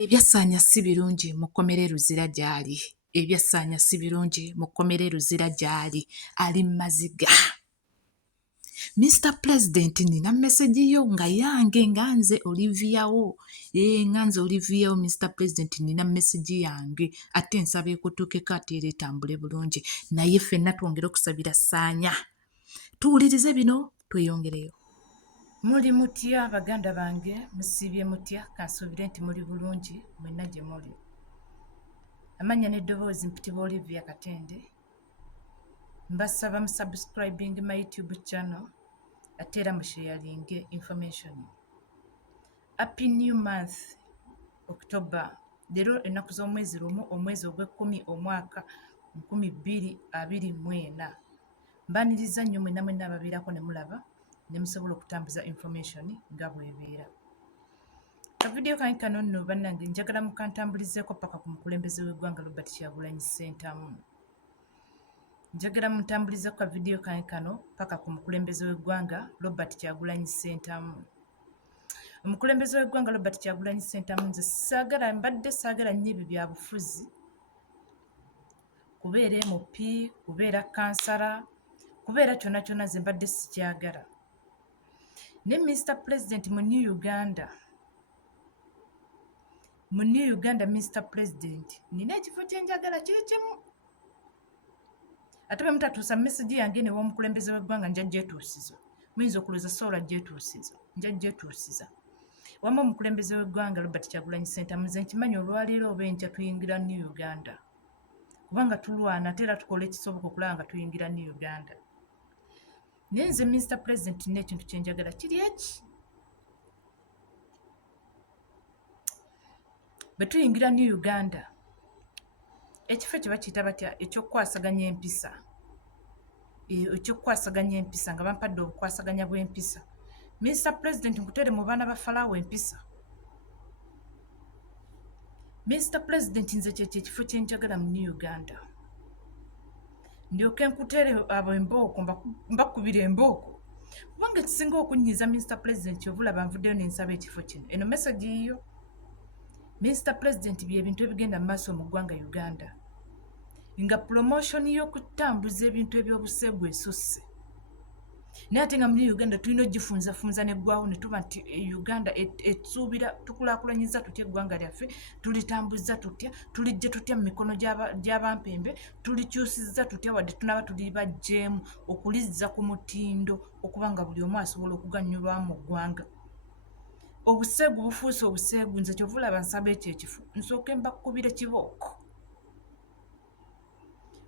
Ebyasaanya si birungi mukomere Luzira gy'ali. Ebyasaanya si birungi mukomere Luzira gy'ali. Ali maziga. Mr. President nina message yo nga yange nga nze Olivia wo. Nga nze Olivia wo Mr. President nina message yange. Ate nsaba ekutuukeko ate era etambule bulungi. Naye ffenna twongere okusabira Ssaanya. Tuwulirize bino tweyongereyo. Muli mutya baganda bange, musiibye mutya, kansuubire nti muli bulungi mwenna gye muli. Amannya n'eddoboozi mpitibwa Olivia Katende. Mbasaba musubscribing my YouTube channel ate era musharinge information. Happy New Month, October. Leero ennaku z'omwezi lumu omwezi ogw'ekkumi omwaka 2024. Mbaniriza nnyo mwenna ababeerako ne mulaba ne musobola okutambuza information nga bw'ebeera. Akavidiyo kange kano nno bannange njagala mukantambulizeeko paka ku mukulembeze w'eggwanga Robert Kyagulanyi Ssentamu. Njagala mutambulizeeko akavidiyo kange kano paka ku mukulembeze w'eggwanga Robert Kyagulanyi Ssentamu. Omukulembeze w'eggwanga Robert Kyagulanyi Ssentamu nze mbadde saagala nnyo ebyo bya bufuzi, kubeera MP, kubeera kansala, kubeera kyonna kyonna nze mbadde sikyagala. Ne Mr. President mu New Uganda, Mr. President, nina ekifo kye njagala kiri kimu. Ate bwe mutatuusa message yange ne w'omukulembeze w'eggwanga nja gyetuusiza. Muyinza okulooza sobola gyetuusiza, nja gyetuusiza. Wamma omukulembeze w'eggwanga Robert Kyagulanyi Ssentamu nze nkimanyi olwaleero oba enkya tuyingira New Uganda. Kubanga tulwana ate era tukola ekisoboka okulaba nga tuyingira New Uganda. Naye nze Mr. President n'ekintu kye njagala kiri eki. Bwe tuyingira New Uganda, ekifo kye bakiyita batya ekyokukwasaganya empisa. Ekyokukwasaganya empisa nga bampadde obukwasaganya bw'empisa. Mr. President nkutere mu baana ba Falaawo empisa. Mr. President nze kyekyo ekifo kye njagala mu New Uganda. Ndyoke nkutere abo embooko mbakubira embooko. Kubanga ekisinga okunnyiza Mr. President obulaba nvuddeyo ne nsaba ekifo kino. Eno message yiyo. Mr. President by'ebintu ebigenda mu maaso mu ggwanga Uganda. Nga promotion y'okutambuza ebintu ebyobuseegu esusse. Naye ate nga muri Uganda tulina ogifunzafunza n'eggwawo ne tuba nti Uganda esuubira tukulaakulanyiza tutya eggwanga lyaffe, tulitambuza tutya, tulijje tutya mu mikono gy'abampembe, tulikyusizza tutya wadde tunaba tulibaggyeemu okulizza ku mutindo okuba nga buli omu asobola okuganyulwamu mu ggwanga. Obuseegu bufuuse obuseegu, nze kyova olaba nsaba ekyo ekifo nsooke mbakubire kibooko.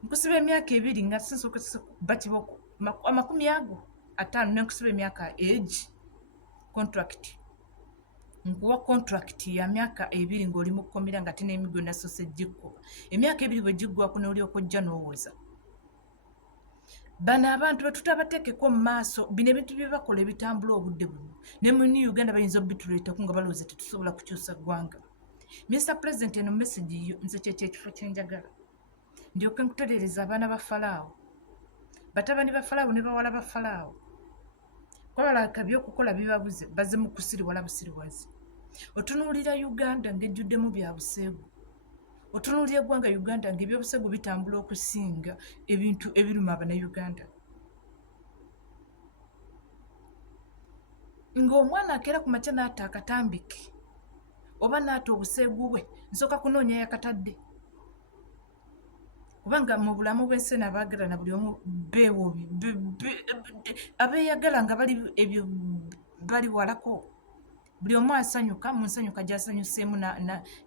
Nkusiba emyaka 2 nga sinsooke kuba kibooko 50 nenkusiba emyaka age contract. Nkuwa contract ya myaka 2 ng'oli mu kkomera nga ate n'emigo nasoose gikkuba. Emyaka 2 bwe giggwako n'olyoka ojja n'owoza. Bano abantu bwe tutabateekeko mu maaso bino ebintu bye bakola ebitambula obudde buno. Ne mu New Uganda bayinza obituleetako nga balowooza tetusobola kukyusa ggwanga. Mr. President eno message yo nze kyekyo ekifo kye njagala. Ndyoke nkutereereza abaana ba Falaawo. Batabani ba Falaawo ne bawala ba Falaawo. Kwabalaka by'okukola bibabuze bazze mu kusiriwala busiriwazi. Otunuulira Uganda ng'ejjuddemu bya buseegu. Otunuulira eggwanga Uganda ng'ebyobuseegu bitambula okusinga ebintu ebiruma Abannayuganda. Ng'omwana akeera ku makya n'ata akatambike oba n'ata obuseegu bwe nsooka kunoonya yakatadde. Kubanga mu bulamu bw'ensi abaagala na buli omu beewobi abeeyagala nga bali ebyo bali walako. Buli omu asanyuka mu nsanyuka gy'asanyuseemu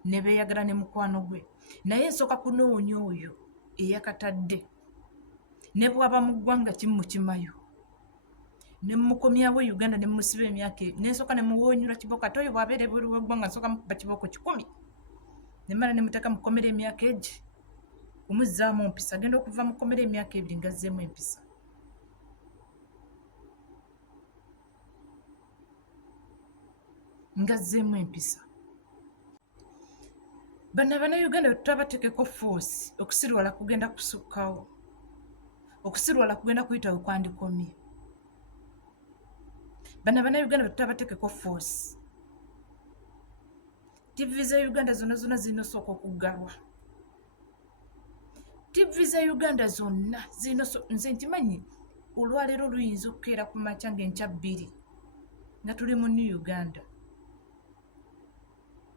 ne beeyagala ne mukwano gwe. Naye nsooka kunoonya oyo eyakatadde. Ne bw'aba mu ggwanga kimu kimayo. Ne mmukomyawo Uganda ne mmusiba emyaka n'ensooka ne muwoonyula kibooko ate oyo bw'abeera ebweru w'eggwanga nsooka mukuba kibooko 10. Ne mmala ne muteeka mu kkomera emyaka egi. Omuzzaamu empisa agenda okuva mu kkomera emyaka 2 ngazzeemu empisa. Ngazzeemu empisa. Bano Abannayuganda bwe tutabateekeko force okusirwala kugenda kusukkawo. Okusirwala kugenda kuyitawo kwandikomye. Bano Abannayuganda bwe tutabateekeko force TV za Uganda zonna zinosooka okuggalwa. TV za Uganda zonna nze nkimanyi olwaleero luyinza okukeera ku makya ng'enkya 2 nga tuli mu New Uganda.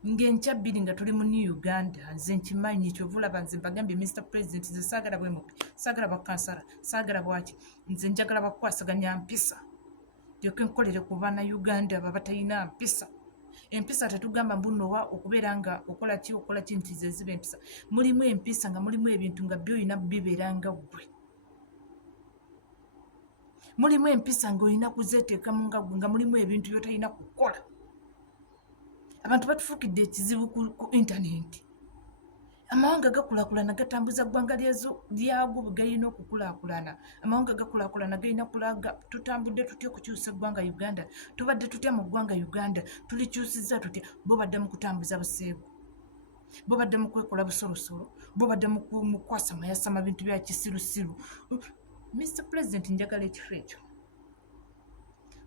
Ng'enkya 2 nga tuli mu New Uganda. Nze nkimanyi kyovulaba nze bagambye Mr. President nze saagala bwemupi, saagala bakansala, saagala bwaki. Nze njagala bakwasaganya mpisa. Lyoke nkolere ku baana Uganda abo batalina mpisa. Empisa tetugamba mbunowa okubeera nga okola ki nti ze ziba empisa. Mulimu empisa nga mulimu ebintu nga byolina bibeera nga ggwe. Mulimu empisa ng'olina kuzeeteekamu nga ggwe nga mulimu ebintu byotalina kukola. Abantu batufuukidde ekizibu ku intaneti. Amawanga gakulaakulana gatambuza ggwanga lyago bwe galina okukulaakulana. Amawanga gakulaakulana galina kulaga tutambudde tutya okukyusa eggwanga Uganda. Tubadde tutya mu ggwanga Uganda. Tulikyusizza tutya. Bo badde mu kutambuza buseegu. Bo badde mu kwekola busolosolo. Bo badde mu kwasamayasama bintu bya kisirusiru. Mr. President njagala ekifo ekyo.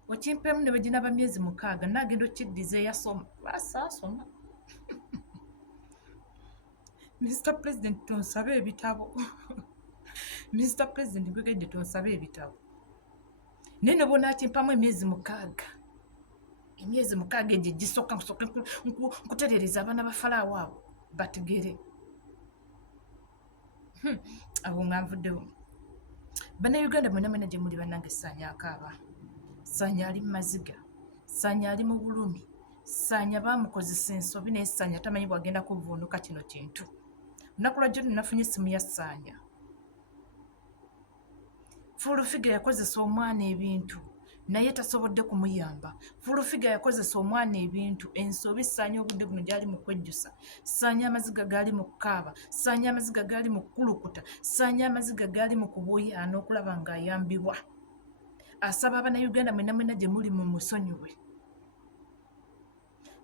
Okimpemu ne bwe ginaba myezi 6 naagenda okkiddiza eyasoma. Basaasoma. Mr. President tonsabe ebitabo. Mr. President gwegedde tonsabe ebitabo. Nene bona kimpamu emyezi 6. Emyezi 6 egyo gisooka nkuterereza abaana ba Falaawo abo bategere. Abo nganvuddewo. Bannayuganda mwenna gye muli bannange Ssaanya akaaba. Ssaanya ali mu maziga. Ssaanya ali mu bulumi. Ssaanya baamukozesa ensobi naye Ssaanya tamanyi bwagenda kuvuunuka kino kintu. Lunaku lwajjo nafunye essimu ya Ssaanya. Fuulufiga yakozesa omwana ebintu naye tasobodde kumuyamba. Fuulufiga yakozesa omwana ebintu ensobi Ssaanya obudde buno gyali mu kwejjusa. Ssaanya amaziga gaali mu kukaaba. Ssaanya amaziga gaali mu kukulukuta. Ssaanya amaziga gaali mu kubuuyaana okulaba ng'ayambibwa. Asaba Abannayuganda mwenna gye muli mu musonyiwe.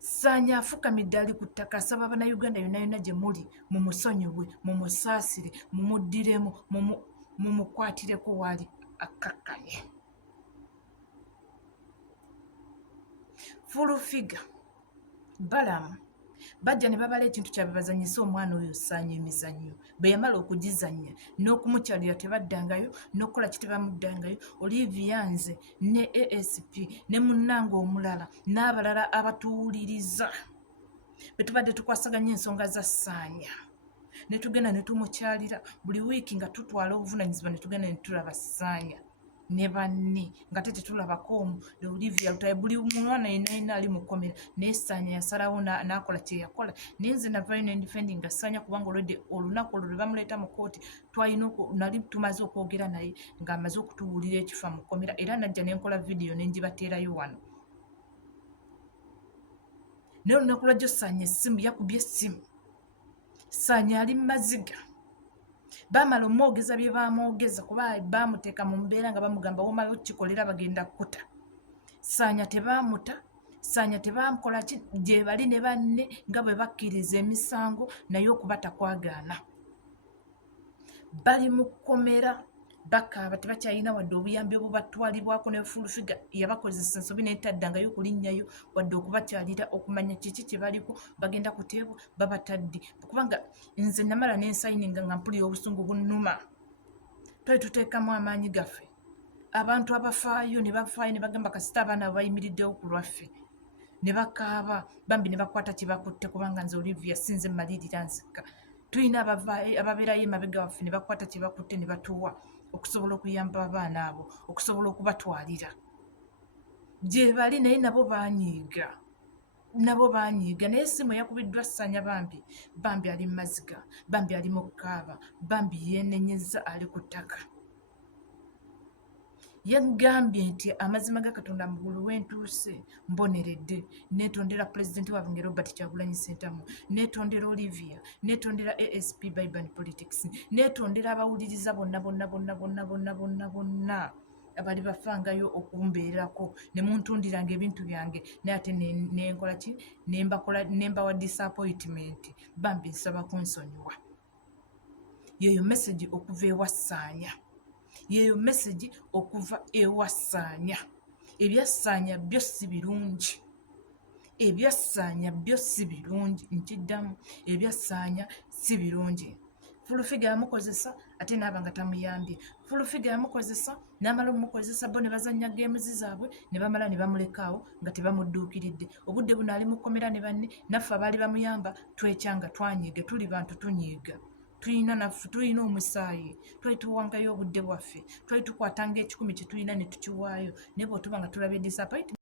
Ssaanya afukamidde ali ku ttaka asaba Abannayuganda yonna gye muli mu musonyiwe, mu musaasire, mu muddiremu, mu mukwatireko waali akkakkanye. Fuulufiga Balamu bajja ne babala ekintu kyabwe bazanyisa omwana oyo Ssaanya emizannyo. Bwe yamala okugizannya n'okumukyalira tebaddangayo, n'okukola kitebamuddangayo. Olivia nze ne ASP ne munnange omulala n'abalala abatuwuliriza bwe tubadde tukwasaganya ensonga za Ssaanya ne tugenda ne tumukyalira buli wiiki nga tutwala obuvunaanyizibwa ne tugenda ne tulaba Ssaanya ne banne nga tetulabako Olivia Lutaaya buli mwana yenna ali mu kkomera naye Ssaanya yasalawo n'akola kye yakola. Naye nze navaayo ne ndifendinga Ssaanya kubanga olwedde olunaku olwo lwe bamuleeta mu kkooti nali tumaze okwogera naye ng'amaze okutubuulira ekifa mu kkomera era najja ne nkola vidiyo ne ngibateerayo wano. Naye olunaku lwajjo Ssaanya essimu yakubye essimu. Ssaanya ali mu maziga. Baamala omwogeza bye baamwogeza kuba baamuteeka mu mbeera nga bamugamba womala okikolera bagenda kuta. Ssaanya tebaamuta. Ssaanya tebaamukola ki gye bali ne banne nga bwe bakkiriza emisango naye okuba takwagaana. Bali mu kkomera bakaaba tebakyalina wadde obuyambi obubatwalibwako ne Fuulufiga yabakozesa ensobi naye taddangayo kulinnyayo wadde okubakyalira okumanya kiki kye baliko bagenda kuteebwa babatadde. Kubanga nze namala n'ensayininga nga mpulira obusungu bunnuma. Twali tuteekamu amaanyi gaffe. Abantu abafaayo ne bafaayo ne bagamba kasita abaana bayimiriddewo ku lwaffe. Ne bakaaba bambi ne bakwata kye bakutte kubanga nze Olivia sinze mmalirira nzikka. Tulina ababeerayo emabega waffe ne bakwata kye bakutte ne batuwa okusobola okuyamba abaana abo okusobola okubatwalira. Gye bali naye nabo baanyiiga. Naye essimu yakubiddwa Ssaanya bambi ali mu maziga, bambi ali mu kukaaba, bambi yeenenyezza ali ku ttaka. Yagambye nti amazima ga Katonda mugulu w'entuuse mboneredde. Neetondera Pulezidenti waabwe nge Robert Kyagulanyi Ssentamu, neetondera Olivia, neetondera ASP Biban Politics, neetondera abawuliriza bonna abali bafangayo okumbeerako ne muntundiranga ebintu byange naye ate nenkola ki nembawa disappointment bambi nsaba kunsonyiwa. Yeyo message okuva ewa Ssaanya. Yeyo message okuva ewa Ssaanya. Ebya Ssaanya byo si birungi. ebyassaanya byo si birungi nkiddamu ebyassaanya si birungi fulufiga yamukozesa ate naaba nga tamuyambye fulufiga yamukozesa n'amala omukozesa bo ne bazannya geemuzi zaabwe ne bamala ne bamulekaawo nga tebamudduukiridde obudde buno ali mu kkomera ne banne naffe abaali bamuyamba twekyanga twanyiiga tuli bantu tunyiiga tulina naffe tulina omusaayi twali tuwangayo obudde bwaffe twali tukwatanga 10 kye tulina ne tukiwaayo naye bw'otuba nga tulabye disappoint